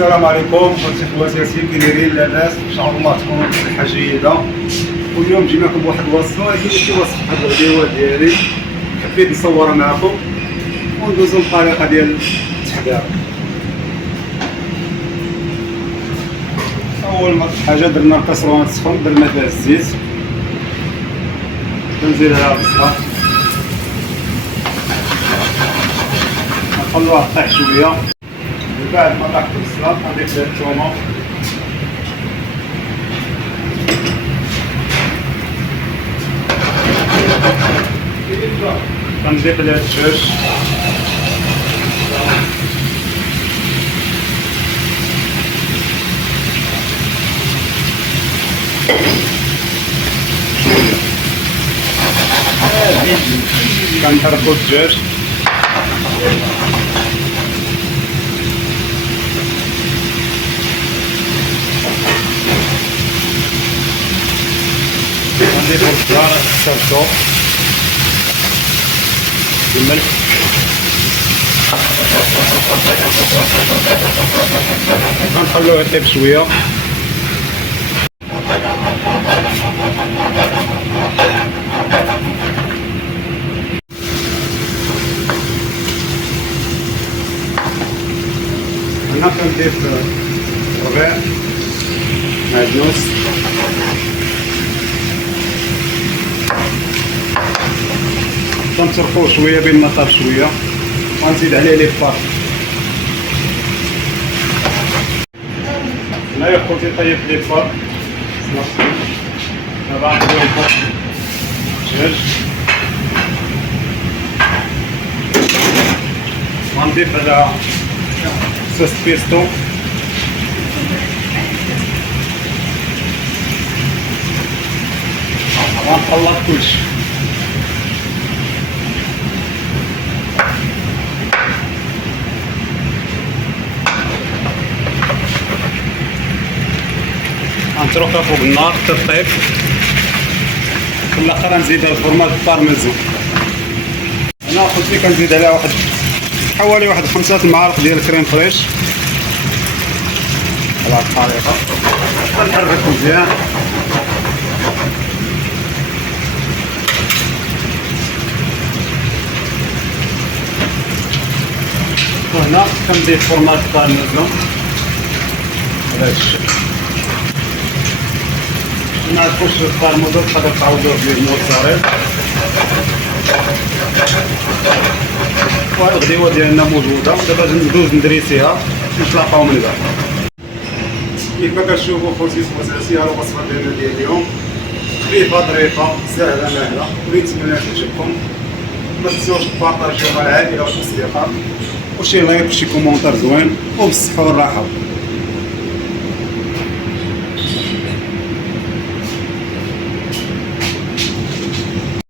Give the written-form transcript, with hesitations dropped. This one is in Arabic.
السلام عليكم خوتي خواتاتي، كي دايرين لاباس؟ ان شاء الله تكونوا بصحه جيده. واليوم جيناكم بواحد الوصفه، هذه ماشي وصفه هاد الغديوه ديالي، حبيت نصورها معكم وندوزو الطريقه ديال التحضير. اول حاجه درنا الكاسرونه تسخن، درنا فيها الزيت، كنزيد عليها البصله، نخلوها طيح شويه. من بعد ما طاحت البصله نضيف لها الثومه، كنضيف لها الدجاج، كنحركو الدجاج، كنضيفو الخضار السلطو، الملح، كنخلوه يطيب شويه. هنا كنضيف ربيع معدنوس، كنتركوه شويه بين ما طاب شويه، ونزيد عليه لي فار. هنايا خوتي طيب لي فار، دابا نديرو الفرن الدجاج، غنضيف على صوص بيستو، غنخلط كلشي. غنتركها فوق النار حتى طيب، في الاخر نزيدها الفرماج بارميزان. هنا خوتي كنزيد عليها حوالي 5 المعالق ديال الكريم فريش على هاد الطريقه. كنحرك مزيان، وهنا كنضيف فرماج بارميزان على هاد الشكل. ما عندكوش البارميزان تقدر تعوضوه بالموتزاريلا. وهاد الغديوه ديالنا موجوده، دابا ندوز ندريسيها نتلاقاو من بعد. كيف ما كتشوفوا خوتي خواتاتي، ها الوصفه ديالنا ديال اليوم خفيفه ظريفه سهله ماهله، ونتمنى تعجبكم. ما تنساوش تبارطاجيو مع العائله والاصدقاء، وشي لايك وشي كومونتير زوين، وبالصحه والراحه.